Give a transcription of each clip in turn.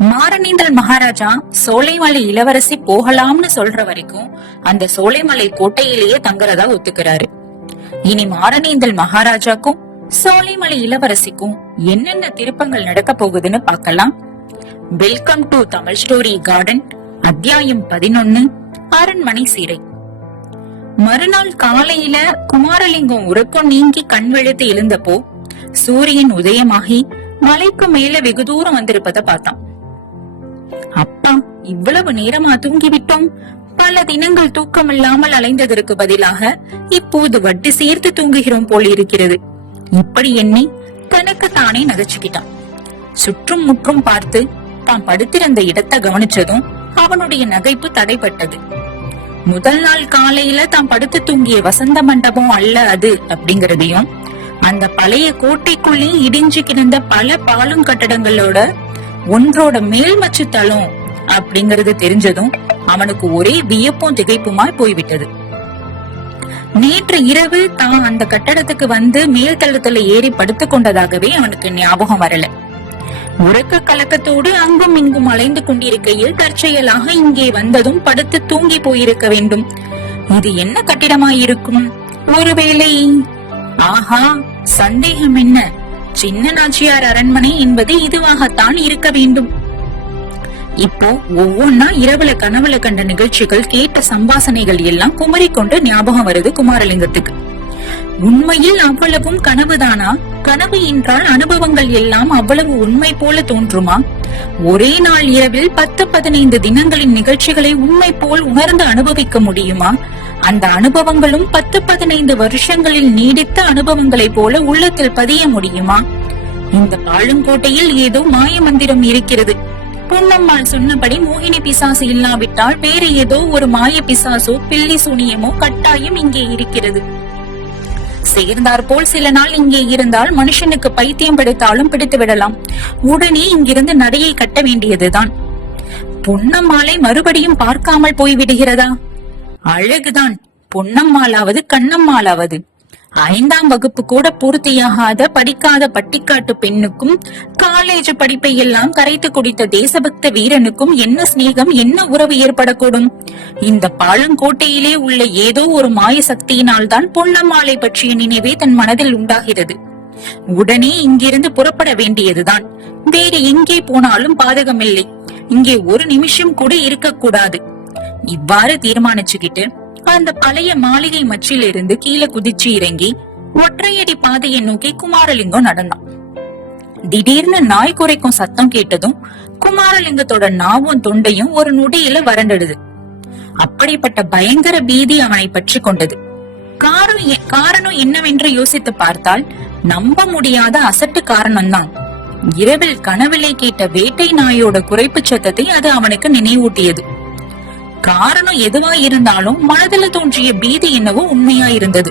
மாரணேந்திரன் மகாராஜா சோலைமலை இளவரசி போகலாம்னு சொல்ற வரைக்கும் அந்த சோலைமலை கோட்டையிலேயே தங்குறதா ஒத்துக்கிறாரு. இனி மாரணேந்திரன் மகாராஜாக்கும் சோலைமலை இளவரசிக்கும் என்னென்ன திருப்பங்கள் நடக்க போகுதுன்னு பார்க்கலாம். Welcome to Tamil story garden. அத்தியாயம் 11, அரண்மனை சீரை. மறுநாள் காலையில குமாரலிங்கம் உறக்கம் நீங்கி கண் விழித்து எழுந்தப்போ சூரியன் உதயமாகி மலைக்கு மேல வெகு தூரம் வந்திருப்பத பார்த்தான். அப்பா, இவ்வளவு நேரமா தூங்கிவிட்டோம். பல தினங்கள் தூக்கம் இல்லாமல் அலைந்ததற்கு பதிலாக இப்போது வட்டி சேர்த்து தூங்குகிறோம் போல் இருக்கிறது. இப்படி எண்ணி தனக்கு தானே நகைச்சுக்கிட்டான். சுற்றும் முற்றும் பார்த்து தான் படுத்திருந்த இடத்தை கவனிச்சதும் அவனுடைய நகைப்பு தடைப்பட்டது. முதல் நாள் காலையில தான் படுத்து தூங்கிய வசந்த மண்டபம் அல்ல அது அப்படிங்கறதையும், அந்த பழைய கோட்டைக்குள்ளே இடிஞ்சு கிடந்த பல பாலும் கட்டடங்களோட ஒன்றோட மேல்மச்சு தளம் அப்படிங்கறது தெரிஞ்சதும் அவனுக்கு ஒரே வியப்பும் திகைப்புமாய் போய்விட்டது. நேற்று இரவு தான் அந்த கட்டடத்துக்கு வந்து மேல் தளத்துல ஏறி படுத்துக் கொண்டதாகவே அவனுக்கு ஞாபகம் வரல. உறக்க கலக்கத்தோடு அங்கும் இங்கும் அலைந்து கொண்டிருக்கையில் தற்செயலாக இங்கே வந்ததும் படுத்து தூங்கி போயிருக்க வேண்டும். இது என்ன கட்டிடமாயிருக்கும்? ஒருவேளை... ஆஹா, சந்தேகம் என்ன? சின்ன நாச்சியார் அரண்மனை என்பது இதுவாகத்தான் இருக்க வேண்டும். இப்போ ஒவ்வொன்னா இரவுல கனவுல கண்ட நிகழ்ச்சிகள், கேட்ட சம்பாசனைகள் எல்லாம் குமரிக்கொண்டு ஞாபகம் வருது குமாரலிங்கத்துக்கு. உண்மையில் அவ்வளவும் கனவுதானா? கனவு என்றால் அனுபவங்கள் எல்லாம் அவ்வளவு உண்மை போல தோன்றுமா? ஒரே நாள் இரவில் 10-15 தினங்களின் நிகழ்ச்சிகளை உண்மை போல் உணர்ந்து அனுபவிக்க முடியுமா? அந்த அனுபவங்களும் 10-15 வருஷங்களில் நீடித்த அனுபவங்களை போல உள்ளத்தில் பதிய முடியுமா? இந்த பாழுங்கோட்டையில் ஏதோ மாய மந்திரம் இருக்கிறது. பொன்னம்மாள் சொன்னபடி மோகினி பிசாசு இல்லாவிட்டால் வேறு ஏதோ ஒரு மாய பிசாசோ பில்லி சூனியமோ கட்டாயம் இங்கே இருக்கிறது. சேர்ந்தார் போல் சில நாள் இங்கே இருந்தால் மனுஷனுக்கு பைத்தியம் பிடித்தாலும் பிடித்து விடலாம். உடனே இங்கிருந்து நடையை கட்ட வேண்டியதுதான். பொன்னம்மாளை மறுபடியும் பார்க்காமல் போய்விடுகிறதா? அழகுதான். பொன்னம்மாளாவது கண்ணம்மாளாவது 5ஆம் வகுப்பு கூட பூர்த்தியாகாத படிக்காத பட்டிக்காட்டு பெண்ணுக்கும் காலேஜ் படிப்பை எல்லாம் கரைத்து குடித்த தேசபக்த வீரனுக்கும் என்ன சிநேகம், என்ன உறவு ஏற்படக்கூடும்? இந்த பாழுங்கோட்டையிலே உள்ள ஏதோ ஒரு மாய சக்தியினால் தான் பொன்னம்மாளை பற்றிய நினைவே தன் மனதில் உண்டாகிறது. உடனே இங்கிருந்து புறப்பட வேண்டியதுதான். வேறு எங்கே போனாலும் பாதகமில்லை. இங்கே ஒரு நிமிஷம் கூட இருக்கக்கூடாது. இவ்வாறு தீர்மானிச்சுக்கிட்டு அந்த பழைய மாளிகை மச்சிலிருந்து கீழே குதிச்சு இறங்கி ஒற்றையடி பாதையை நோக்கி குமாரலிங்கம் நடந்தான். திடீர்னு நாய் குறைக்கும் சத்தம் கேட்டதும் குமாரலிங்கத்தோட நாவும் தொண்டையும் ஒரு நொடியில வறண்டுடுது. அப்படிப்பட்ட பயங்கர பீதி அவனை பற்றி கொண்டது. காரணம் என்னவென்று யோசித்து பார்த்தால் நம்ப முடியாத அசட்டு காரணம்தான். இரவில் கனவிலே கேட்ட வேட்டை நாயோட குறைப்பு சத்தத்தை அது அவனுக்கு நினைவூட்டியது. காரணம் எதுவா இருந்தாலும் மனதில் தோன்றிய பீதி என்னவோ உண்மையா இருந்தது.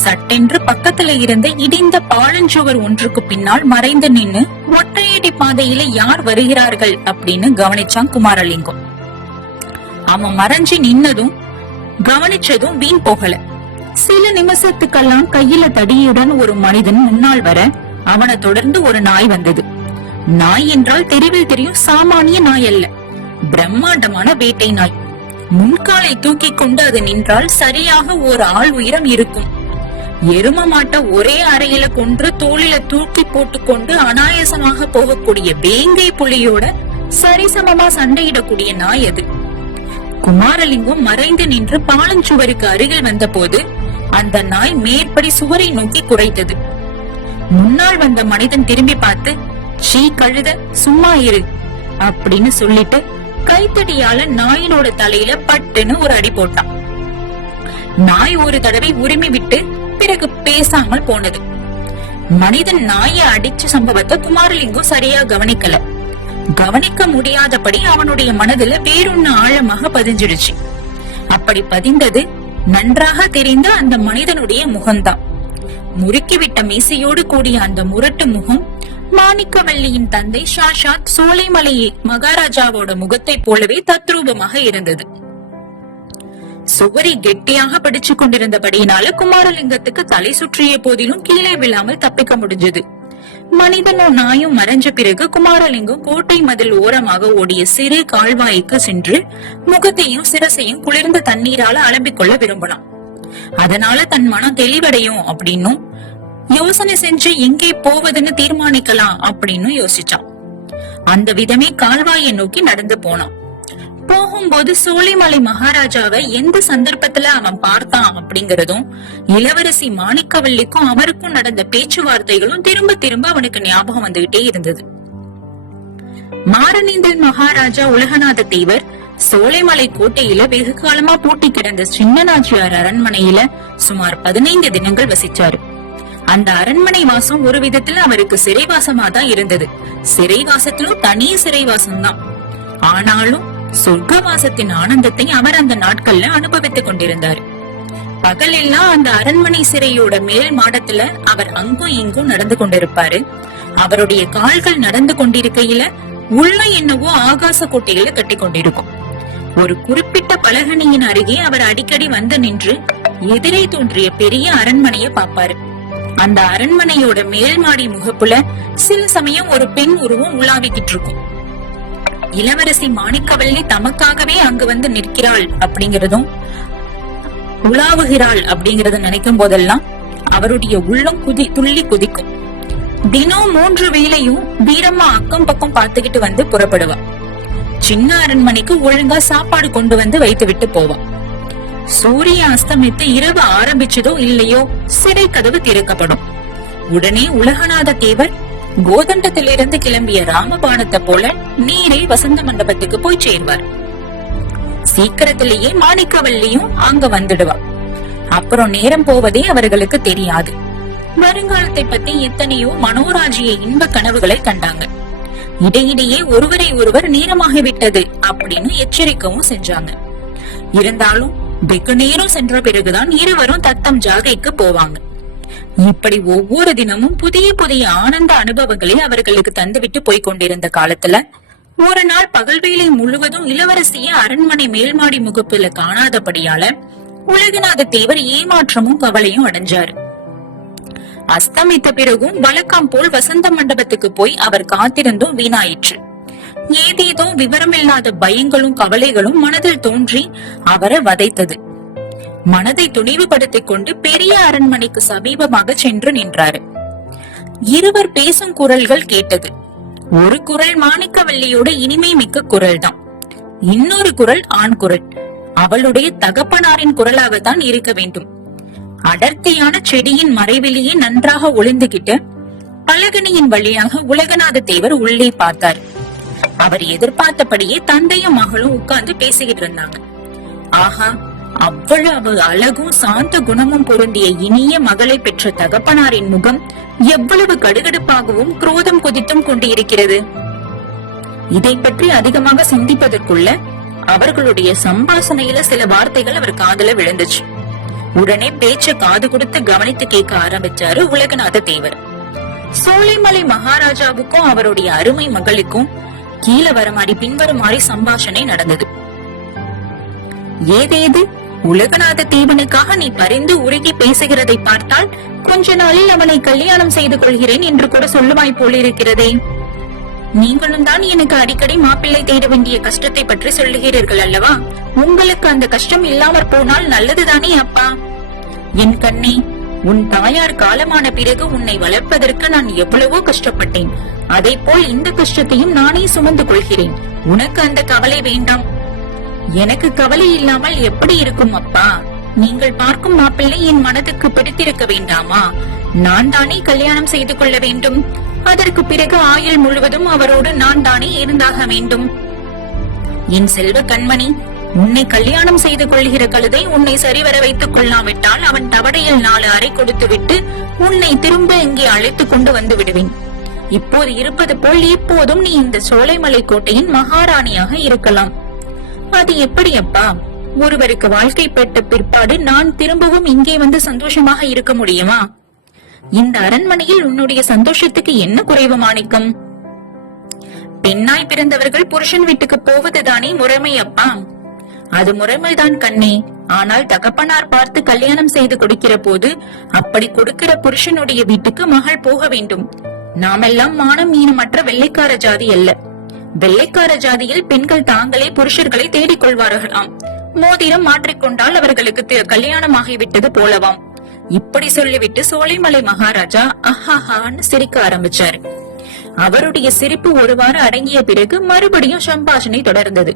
சட்டென்று பக்கத்துல இருந்த இடிந்த பாலஞ்சுவர் ஒன்றுக்கு பின்னால் மறைந்து நின்னு ஒற்றையடி பாதையில யார் வருகிறார்கள் அப்படின்னு கவனிச்சான் குமாரலிங்கம். அவன் மறைஞ்சு நின்னதும் கவனிச்சதும் வீண் போகல. சில நிமிஷத்துக்கெல்லாம் கையில தடியுடன் ஒரு மனிதன் முன்னால் வர அவனை தொடர்ந்து ஒரு நாய் வந்தது. நாய் என்றால் தெருவில் தெரியும் சாமானிய நாய் அல்ல, பிரம்மாண்டமான வேட்டை நாய். முன்காலை தூக்கி கொண்டு அது நின்றால் சரியாக ஒரு ஆள் உயரம் இருக்கும். எரும மாட்ட ஒரே அறையில கொன்று தோளில தூக்கி போட்டுக்கொண்டு அனாயாசமாக போகக்கூடிய வேங்கை புலியோட சரிசமமா சண்டையிடக்கூடிய நாய் அது. குமாரலிங்கம் மறைந்து நின்று பாலஞ்சுவருக்கு அருகில் வந்த போது அந்த நாய் மேற்படி சுவரை நோக்கி குறைத்தது. முன்னால் வந்த மனிதன் திரும்பி பார்த்து, "சீ கழுத, சும்மா இரு" அப்படின்னு சொல்லிட்டு கைத்தடியால நாயினோட தலையில பட்டுன்னு ஒரு அடி போட்டான். நாய் ஒரு தடவை உரிமை விட்டு பிறகு பேசாமல் போனது. மனிதன் நாயை அடிச்ச சம்பவத்தை குமாரலிங்கம் சரியா கவனிக்கல. கவனிக்க முடியாதபடி அவனுடைய மனதுல வேறொன்னு ஆழமாக பதிஞ்சிடுச்சு. அப்படி பதிந்தது நன்றாக தெரிந்த அந்த மனிதனுடைய முகம்தான். முறுக்கிவிட்ட மீசையோடு கூடிய அந்த முரட்டு முகம் மாணிக்கவல்லியின் தந்தை சாஷாத் சோலைமலை மகாராஜாவோட முகத்தை போலவே தத்ரூபமாக இருந்தது. சுவரை கெட்டியாக பிடிச்சு கொண்டிருந்தபடியினால குமாரலிங்கத்துக்கு தலை சுற்றிய போதிலும் கீழே விழாமல் தப்பிக்க முடிஞ்சது. மனிதனும் நாயும் மறைஞ்ச பிறகு குமாரலிங்கம் கோட்டை மதில் ஓரமாக ஓடிய சிறு கால்வாய்க்கு சென்று முகத்தையும் சிரசையும் குளிர்ந்த தண்ணீரால அலம்பிக் கொள்ள விரும்பினான். அதனால தன் மனம் தெளிவடையும் அப்படின்னும் யோசனை செஞ்சு எங்கே போவதுன்னு தீர்மானிக்கலாம் அப்படின்னு யோசிச்சான். அந்த விதமே கால்வாயை நோக்கி நடந்து போனான். போகும்போது சோலைமலை மகாராஜாவை எந்த சந்தர்ப்பத்துல அவன் பார்த்தான் அப்படிங்கறதும் இளவரசி மாணிக்கவல்லிக்கும் அவருக்கும் நடந்த பேச்சுவார்த்தைகளும் திரும்ப திரும்ப அவனுக்கு ஞாபகம் வந்துகிட்டே இருந்தது. மாரணேந்தல் மகாராஜா உலகநாத தேவர் சோலைமலை கோட்டையில வெகு காலமா பூட்டி கிடந்த சின்னநாச்சியார் அரண்மனையில சுமார் 15 தினங்கள் வசிச்சாரு. அந்த அரண்மனை வாசம் ஒரு விதத்துல அவருக்கு சிறைவாசமா தான் இருந்தது. சிறைவாசத்திலும் தனி சிறைவாசம் தான். ஆனாலும் சொர்க்கவாசத்தின் ஆனந்தத்தை அவர் அந்த நாட்கள்ல அனுபவித்துக் கொண்டிருந்தார். பகலெல்லாம் அந்த அரண்மனை சிறையோட மேல் மாடத்துல அவர் அங்கும் இங்கும் நடந்து கொண்டிருப்பாரு. அவருடைய கால்கள் நடந்து கொண்டிருக்கையில உள்ள என்னவோ ஆகாச கோட்டைகளை கட்டி கொண்டிருக்கும். ஒரு குறிப்பிட்ட பலகணியின் அருகே அவர் அடிக்கடி வந்து நின்று எதிரே தோன்றிய பெரிய அரண்மனைய பாப்பாரு. அந்த அரண்மனையோட மேல் மாடி முகப்புல சில சமயம் ஒரு பெண் உருவம் உலாவிக்கிட்டு இருக்கும். இளவரசி மாணிக்கவல்லி தமக்காகவே அங்கு வந்து நிற்கிறாள் அப்படிங்கறதும் உலாவுகிறாள் அப்படிங்கறத நினைக்கும் போதெல்லாம் அவருடைய உள்ளம் துள்ளி குதிக்கும். தினம் 3 வேளையும் வீரம்மா அக்கம் பக்கம் பார்த்துக்கிட்டு வந்து புறப்படுவா. சின்ன அரண்மனைக்கு ஒழுங்கா சாப்பாடு கொண்டு வந்து வைத்து விட்டு போவா. சூரிய அஸ்தமித்து இரவு ஆரம்பிச்சதோ இல்லையோ சிறை கதவு திறக்கப்படும். உடனே உலகநாத தேவர் கோதண்டத்திலிருந்து கிளம்பிய ராமபாணத்தை போல நீரே வசந்த மண்டபத்துக்கு போய் சேர்வார். சீக்கிரத்திலேயே மாணிக்கவல்லியும் அங்க வந்துடுவா. அப்புறம் நேரம் போவதே அவர்களுக்கு தெரியாது. வருங்காலத்தை பத்தி எத்தனையோ மனோராஜ்ய இன்ப கனவுகளை கண்டாங்க. இடையிடையே ஒருவரை ஒருவர் நேரமாகிவிட்டது அப்படின்னு எச்சரிக்கவும் செஞ்சாங்க. இருந்தாலும் வெகு நேரம் சென்ற பிறகுதான் இருவரும் தத்தம் ஜாகைக்கு போவாங்க. இப்படி ஒவ்வொரு தினமும் புதிய புதிய ஆனந்த அனுபவங்களை அவர்களுக்கு தந்துவிட்டு போய்கொண்டிருந்த காலத்துல ஒரு நாள் பகல்வேளை முழுவதும் இளவரசிய அரண்மனை மேல்மாடி முகப்புல காணாதபடியால உலகநாத தேவர் ஏமாற்றமும் கவலையும் அடைஞ்சாரு. அஸ்தமித்த பிறகும் வழக்கம் போல் வசந்த மண்டபத்துக்கு போய் அவர் காத்திருந்தும் வீணாயிற்று. ஏதேதோ விவரமில்லாத பயங்களும் கவலைகளும் மனதில் தோன்றி அவரை வதைத்தது. மனதை துணிவுபடுத்திக் கொண்டு பெரிய அரண்மனைக்கு சமீபமாக சென்று நின்றாரு. இருவர் பேசும் குரல்கள் கேட்டது. ஒரு குரல் மாணிக்கவல்லியோட இனிமை மிக்க குரல் தான். இன்னொரு குரல் ஆண் குரல். அவளுடைய தகப்பனாரின் குரலாகத்தான் இருக்க வேண்டும். அடர்த்தியான செடியின் மறைவிலேயே நன்றாக ஒளிந்துகிட்டு பலகணியின் வழியாக உலகநாத தேவர் உள்ளே பார்த்தார். அவர் எதிர்பார்த்தபடியே தந்தையும் மகளும் உட்கார்ந்து பேசிக்கிட்டு இருந்தாங்க. ஆஹா, அவ்வளவு அழகும் சாந்த குணமும் பொருந்திய இனிய மகளை பெற்ற தகப்பனாரின் முகம் எவ்வளவு கடுகடுப்பாகவும் குரோதம் கொதித்தும் கொண்டு இருக்கிறது. இதை பற்றி அதிகமாக சிந்திப்பதற்குள்ள அவர்களுடைய சம்பாஷணையில சில வார்த்தைகள் அவர் காதுல விழுந்துச்சு. உடனே பேச்ச காது கொடுத்து கவனித்து கேட்க ஆரம்பிச்சாரு உலகநாத தேவர். சோலைமலை மகாராஜாவுக்கும் அவருடைய அருமை மகளுக்கும் கீழே வரமாடி பின்வருமாறி சம்பாஷணை நடந்தது. ஏதேது உலகநாத தேவனுக்காக நீ பரிந்து உருகி பேசுகிறதை பார்த்தால் கொஞ்ச நாளில் அவனை கல்யாணம் செய்து கொள்கிறேன் என்று கூட சொல்லுவாய் போலிருக்கிறதே. நீங்களும் தான் எனக்கு அடிக்கடி மாப்பிள்ளை தேட வேண்டிய கஷ்டத்தை பற்றி சொல்லுகிறீர்கள் அல்லவா? உங்களுக்கு அந்த கஷ்டம் இல்லாமற் போனால் நல்லதுதானே அப்பா? என் கண்ணே, உன் தாயார் காலமான பிறகு உன்னை வளர்ப்பதற்கு நான் எவ்வளவோ கஷ்டப்பட்டேன். அதை போல் இந்த கஷ்டத்தையும் நானே சுமந்து கொள்கிறேன். உனக்கு அந்த கவலை வேண்டாம். எனக்கு கவலை இல்லாமல் எப்படி இருக்கும் அப்பா? நீங்கள் பார்க்கும் மாப்பிள்ளை என் மனதுக்கு பிடித்திருக்க வேண்டாமா? நான் தானே கல்யாணம் செய்து கொள்ள வேண்டும். அதற்கு பிறகு ஆயுள் முழுவதும் அவரோடு நான் தானே இருந்தாக வேண்டும். என் செல்வ கண்மணி, உன்னை கல்யாணம் செய்து கொள்கிற கழுதை உன்னை சரிவர வைத்துக் கொள்ளாவிட்டால் அவன் தவடையில் 4 அறை கொடுத்து விட்டு உன்னை திரும்ப இங்கே அழைத்துக் கொண்டு வந்து விடுவேன். இப்போது இருப்பது போல் எப்போதும் நீ இந்த சோலைமலை கோட்டையின் மகாராணியாக இருக்கலாம். அது எப்படி அப்பா? ஒருவருக்கு வாழ்க்கைப்பட்ட பிற்பாடு நான் திரும்பவும் இங்கே வந்து சந்தோஷமாக இருக்க முடியுமா? இந்த அரண்மனையில் உன்னுடைய சந்தோஷத்துக்கு என்ன குறைவு மாணிக்கம்? பெண்ணாய் பிறந்தவர்கள் புருஷன் வீட்டுக்கு போவதுதானே முறைமை அப்பா? அது முறைமைதான் கண்ணே. ஆனால் தகப்பனார் பார்த்து கல்யாணம் செய்து கொடுக்கிற போது அப்படி கொடுக்கிற புருஷனுடைய வீட்டுக்கு மகள் போக வேண்டும். நாமெல்லாம் மானம் ஈனமற்ற வெள்ளைக்கார ஜாதி அல்ல. வெள்ளைக்கார ஜாதியில் பெண்கள் தாங்களே புருஷர்களை தேடிக் கொள்வார்களாம். மோதிரம் மாற்றிக்கொண்டால் அவர்களுக்கு கல்யாணமாகிவிட்டது போலவாம். இப்படி சொல்லிவிட்டு சோலைமலை மகாராஜா அஹாஹான்னு சிரிக்க ஆரம்பிச்சாரு. அவருடைய சிரிப்பு ஒருவாறு அடங்கிய பிறகு மறுபடியும் சம்பாஷணை தொடர்ந்தது.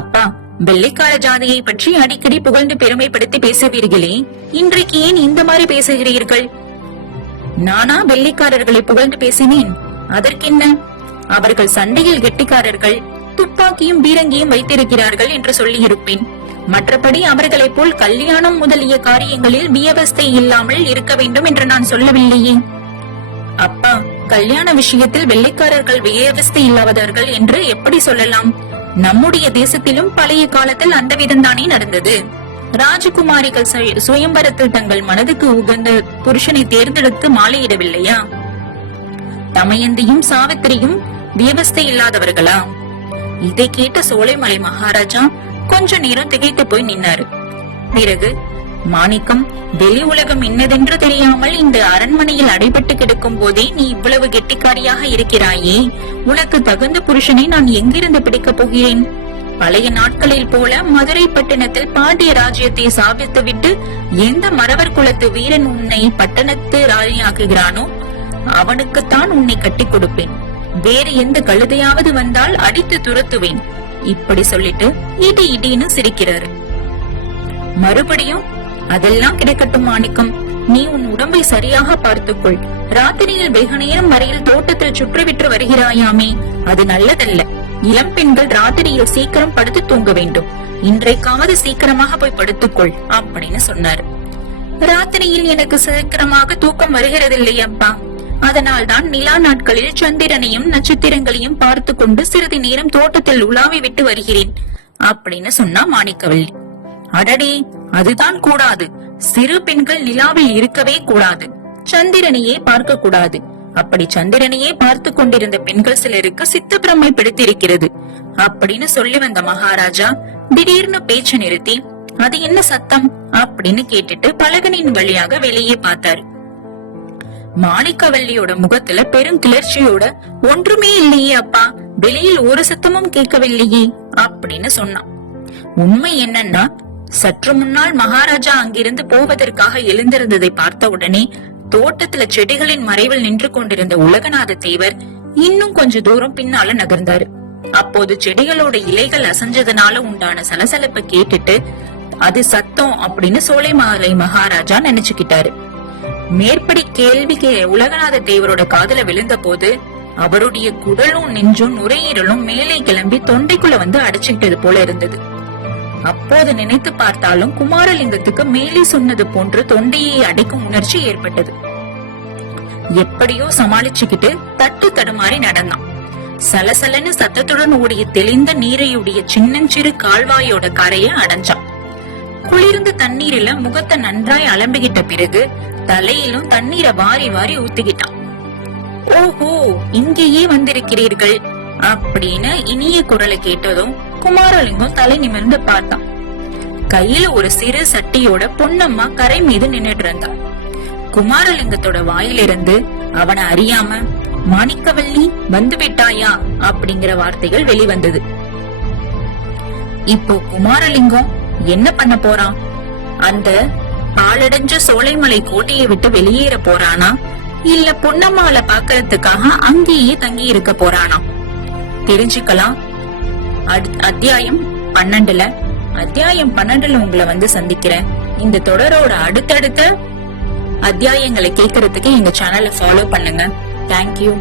அப்பா, வெள்ளைக்கார ஜாதியை பற்றி அடிக்கடி புகழ்ந்து பெருமைப்படுத்தி பேசுவீர்களே, இன்றைக்கு ஏன் இந்த மாதிரி பேசுகிறீர்கள்? நானா வெள்ளைக்காரர்களை புகழ்ந்து பேசினேன்? அதற்கென்ன? அவர்கள் சண்டையில் கெட்டிக்காரர்கள், துப்பாக்கியும் பீரங்கியும் வைத்திருக்கிறார்கள் என்று சொல்லி இருப்பேன். மற்றபடி அவர்களைப் போல் கல்யாணம் முதலிய காரியங்களில் வியவஸ்தை இல்லாமல் இருக்க வேண்டும் என்று நான் சொல்லவில்லையே. அப்பா, கல்யாண விஷயத்தில் வெள்ளைக்காரர்கள் வியவஸ்தை இல்லாதவர்கள் என்று எப்படி சொல்லலாம்? நம்முடைய தேசத்திலும் பழைய காலத்தில் அந்த விதம்தானே நடந்தது. ராஜகுமாரிகள் சுயம்பரத்தில் தங்கள் மனதுக்கு உகந்த புருஷனை தேர்ந்தெடுத்து மாலையிடவில்லையா? தமயந்தியும் சாவித்திரியும் வியவஸ்தை இல்லாதவர்களா? இதை கேட்ட சோலைமலை மகாராஜா கொஞ்ச நேரம் திகைத்து போய் நின்னாரு. பிறகு, மாணிக்கம், வெளி உலகம் என்னதென்று தெரியாமல் இந்த அரண்மனையில் அடைபட்டு கிடக்கும் போதே நீ இவ்வளவு கெட்டிக்காரியாக இருக்கிறாயே, உனக்கு தகுந்த புருஷனை நான் எங்கிருந்து பிடிக்கப் போகிறேன்? பழைய நாட்களில் போல மதுரை பட்டணத்தில் பாண்டிய ராஜ்யத்தை சாபித்து விட்டு எந்த மறவர் குலத்து வீரன் உன்னை பட்டணத்து ராணியாக்குகிறானோ அவனுக்குத்தான் உன்னை கட்டி கொடுப்பேன். வேறு எந்த கழுதையாவது வந்தால் அடித்து துரத்துவேன். இப்படி சொல்லிட்டு இடி இடின்னு சிரிக்கிறாரு. மறுபடியும், அதெல்லாம் கிடைக்கட்டும் மாணிக்கம், நீ உன் உடம்பை சரியாக பார்த்துக்கொள். ராத்திரியில் வெகு நேரம் வரையில் தோட்டத்தில் சுற்றிவிட்டு வருகிறாயாமே, அது நல்லதல்ல. இளம் பெண்கள் ராத்திரியில் சீக்கிரம் படுத்து தூங்க வேண்டும். இன்றைக்காவது சீக்கிரமாக போய் படுத்துக்கொள் அப்படின்னு சொன்னாரு. ராத்திரியில் எனக்கு சீக்கிரமாக தூக்கம் வருகிறதில்லையப்பா. அதனால் தான் நிலா நாட்களில் சந்திரனையும் நட்சத்திரங்களையும் பார்த்து கொண்டு சிறிது நேரம் தோட்டத்தில் உலாவி விட்டு வருகிறேன் அப்படின்னு சொன்னா மாணிக்கவல்லி. அடடே, அதுதான் கூடாது. சிறு பெண்கள் நிலாவில் இருக்கவே கூடாது, சந்திரனையே பார்க்க கூடாது. அப்படி சந்திரனையே பார்த்து கொண்டிருந்த பெண்கள் சிலருக்கு சித்தப்பிரமை பிடித்திருக்கிறது அப்படின்னு சொல்லி வந்த மகாராஜா திடீர்னு பேச்ச நிறுத்தி, அது என்ன சத்தம் அப்படின்னு கேட்டுட்டு பலகனின் வழியாக வெளியே பார்த்தாரு. மாணிக்கவல்லியோட முகத்துல பெரும் கிளர்ச்சியோட, ஒன்றுமே இல்லையே அப்பா, வெளியில் ஒரு சத்தமும் கேட்கவில்லையே அப்படின்னு சொன்னான். உண்மை என்னன்னா, சற்று முன்னால் மகாராஜா அங்கிருந்து போவதற்காக எழுந்திருந்ததை பார்த்த உடனே தோட்டத்துல செடிகளின் மறைவில் நின்று கொண்டிருந்த உலகநாத தேவர் இன்னும் கொஞ்ச தூரம் பின்னால நகர்ந்தாரு. அப்போது செடிகளோட இலைகள் அசைஞ்சதுனால உண்டான சலசலப்பை கேட்டுட்டு அது சத்தம் அப்படின்னு சோலைமலை மகாராஜா நினைச்சுக்கிட்டாரு. மேற்படி கேள்விக்கு உலகநாத தேவரோட காதுல விழுந்த போது அவருடைய குடலும் நெஞ்சும் நுரையீரலும் மேலே கிளம்பி தொண்டைக்குள்ள வந்து அடைச்சுக்கிட்டது போல இருந்தது. அப்போது நினைத்து பார்த்தாலும் குமாரலிங்கத்துக்கு மேலே சொன்னது போன்று தொண்டையை அடைக்கும் உணர்ச்சி ஏற்பட்டது. எப்படியோ சமாளிச்சுக்கிட்டு தட்டு தடுமாறி நடந்தான். சலசலன்னு சத்தத்துடன் ஓடிய தெளிந்த நீரையுடைய சின்னஞ்சிறு கால்வாயோட கரைய அடைஞ்சான். குளிர்ந்த தண்ணீரில முகத்தை நன்றாய் அலம்பிக்கிட்ட பிறகு தலையிலும் தண்ணீரை வாரி வாரி ஊத்திக்கிட்டான். ஓஹோ, இங்கேயே வந்திருக்கிறீர்கள் அப்படின்னு இனிய குரலை கேட்டதும் குமாரலிங்கம் தலை நிமிர்ந்து பார்த்தான். கையில ஒரு சிறு சட்டியோட பொன்னம்மா கரை மீது நின்னுட்டு இருந்தா. குமாரலிங்கத்தோட வாயிலிருந்து அவனை அறியாம, மாணிக்கவல்லி வந்து விட்டாயா அப்படிங்கிற வார்த்தைகள் வெளிவந்தது. இப்போ குமாரலிங்கம் என்ன பண்ண போறான்? அந்த பாலடைஞ்ச சோலைமலை கோட்டையை விட்டு வெளியேற போறானா, இல்ல பொன்னம்மாவை பாக்குறதுக்காக அங்கேயே தங்கி இருக்க போறானா? தெரிஞ்சுக்கலாம். அத்தியாயம் 12 உங்களை வந்து சந்திக்கிறேன். இந்த தொடரோட அடுத்தடுத்த அத்தியாயங்களை கேட்கறதுக்கு எங்க சேனலை ஃபாலோ பண்ணுங்க. தேங்க்யூ.